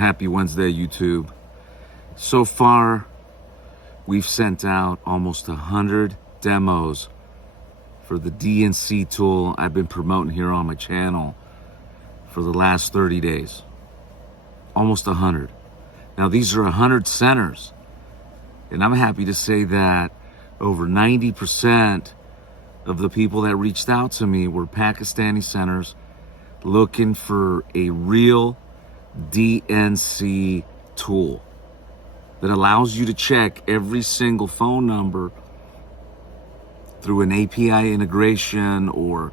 Happy Wednesday, YouTube. So far, we've sent out almost 100 demos for the DNC tool I've been promoting here on my channel for the last 30 days. Almost 100. Now, these are 100 centers, and I'm happy to say that over 90% of the people that reached out to me were Pakistani centers looking for a real DNC tool that allows you to check every single phone number through an API integration or,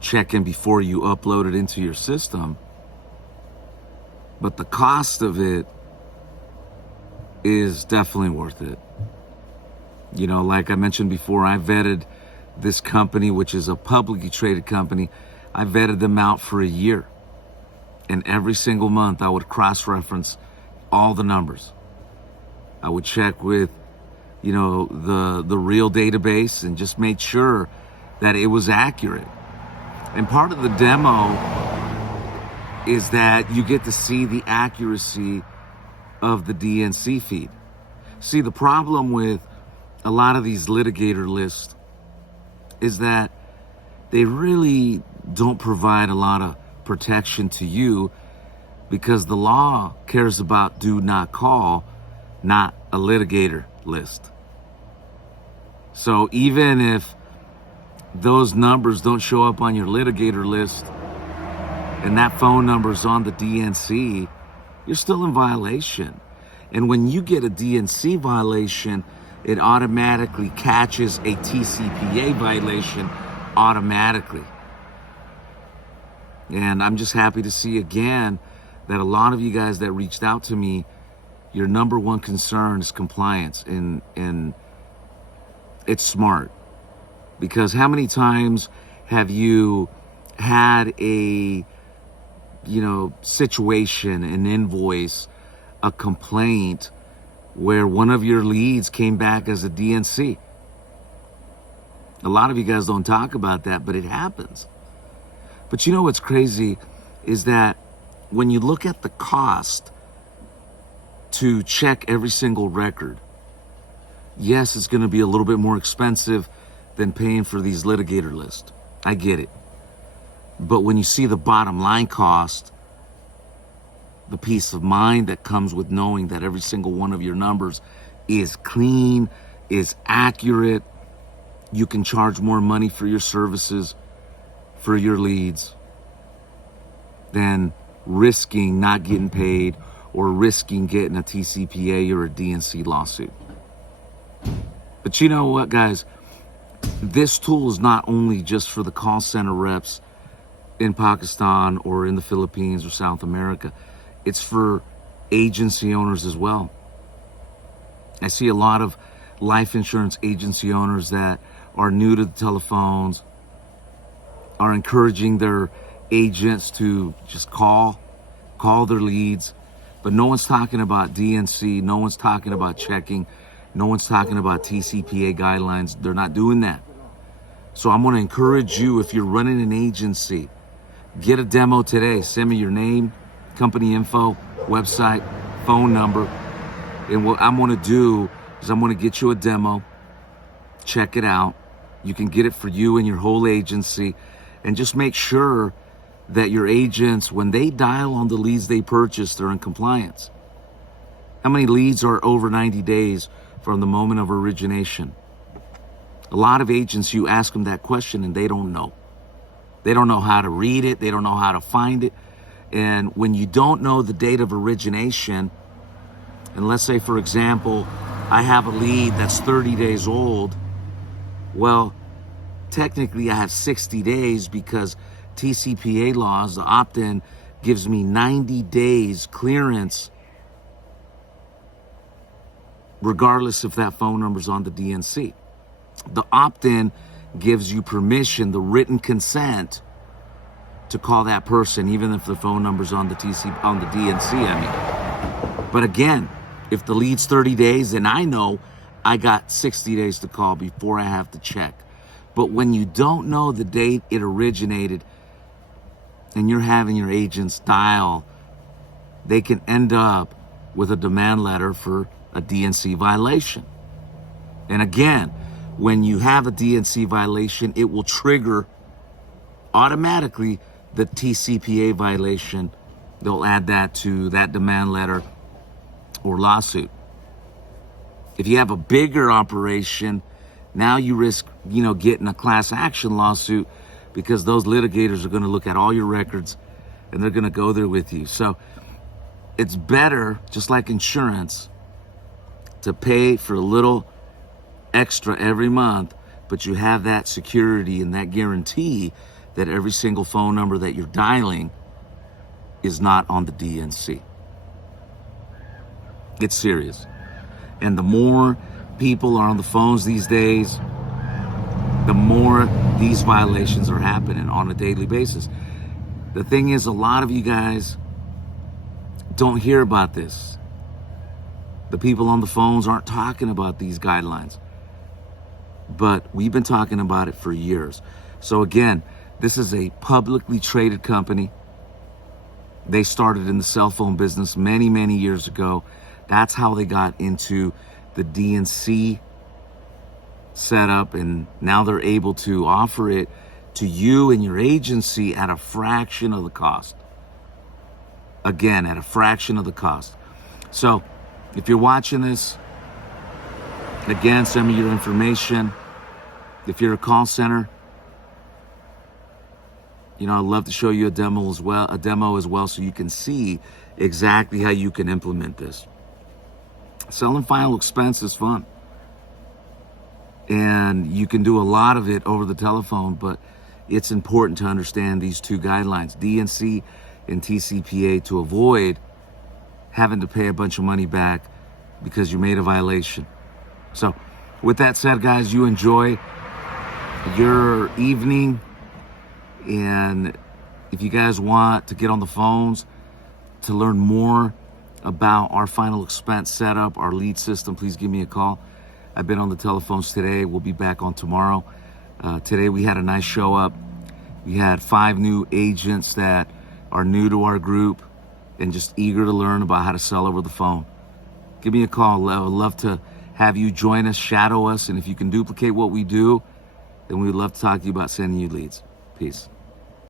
check-in before you upload it into your system. But the cost of it is definitely worth it. Like I mentioned before, I vetted this company, which is a publicly traded company. I vetted them out for a year. And every single month I would cross-reference all the numbers. I would check with, the real database and just make sure that it was accurate. And part of the demo is that you get to see the accuracy of the DNC feed. See, the problem with a lot of these litigator lists is that they really don't provide a lot of protection to you because the law cares about do not call, not a litigator list. So even if those numbers don't show up on your litigator list and that phone number is on the DNC, you're still in violation. And when you get a DNC violation, it automatically catches a TCPA violation automatically. And I'm just happy to see again that a lot of you guys that reached out to me, your number one concern is compliance, and it's smart. Because how many times have you had a situation, an invoice, a complaint where one of your leads came back as a DNC? A lot of you guys don't talk about that, but it happens. But what's crazy is that when you look at the cost to check every single record, yes, it's going to be a little bit more expensive than paying for these litigator lists. I get it. But when you see the bottom line cost, the peace of mind that comes with knowing that every single one of your numbers is clean, is accurate, you can charge more money for your services, for your leads, than risking not getting paid or risking getting a TCPA or a DNC lawsuit. But you know what, guys? This tool is not only just for the call center reps in Pakistan or in the Philippines or South America. It's for agency owners as well. I see a lot of life insurance agency owners that are new to the telephones, are encouraging their agents to just call their leads. But no one's talking about DNC. No one's talking about checking. No one's talking about TCPA guidelines. They're not doing that. So I'm going to encourage you, if you're running an agency, get a demo today. Send me your name, company info, website, phone number. And what I'm going to do is I'm going to get you a demo. Check it out. You can get it for you and your whole agency. And just make sure that your agents, when they dial on the leads they purchase, they're in compliance. How many leads are over 90 days from the moment of origination? A lot of agents, you ask them that question and they don't know. They don't know how to read it. They don't know how to find it. And when you don't know the date of origination, and let's say, for example, I have a lead that's 30 days old, well, technically I have 60 days because TCPA laws, the opt-in, gives me 90 days clearance regardless if that phone number's on the DNC. The opt-in gives you permission, the written consent, to call that person, even if the phone number's on the DNC, I mean. But again, if the lead's 30 days, then I know I got 60 days to call before I have to check. But when you don't know the date it originated and you're having your agents dial they can end up with a demand letter for a DNC violation. And again, when you have a DNC violation, it will trigger automatically the TCPA violation. They'll add that to that demand letter or lawsuit. If you have a bigger operation, now you risk, getting a class action lawsuit, because those litigators are going to look at all your records and they're going to go there with you. So it's better, just like insurance, to pay for a little extra every month, but you have that security and that guarantee that every single phone number that you're dialing is not on the DNC. It's serious. And the more people are on the phones these days, the more these violations are happening on a daily basis. The thing is, a lot of you guys don't hear about this. The people on the phones aren't talking about these guidelines. But we've been talking about it for years. So again, this is a publicly traded company. They started in the cell phone business many, many years ago. That's how they got into the DNC setup, and now they're able to offer it to you and your agency at a fraction of the cost. Again, at a fraction of the cost. So if you're watching this, again, send me your information. If you're a call center, I'd love to show you a demo as well, so you can see exactly how you can implement this. Selling final expense is fun. And you can do a lot of it over the telephone, but it's important to understand these two guidelines, DNC and TCPA, to avoid having to pay a bunch of money back because you made a violation. So with that said, guys, you enjoy your evening. And if you guys want to get on the phones to learn more about our final expense setup, our lead system, please give me a call. I've been on the telephones today. We'll be back on tomorrow. Today we had a nice show up. We had 5 new agents that are new to our group and just eager to learn about how to sell over the phone. Give me a call. I would love to have you join us, shadow us, and if you can duplicate what we do, then we would love to talk to you about sending you leads. Peace.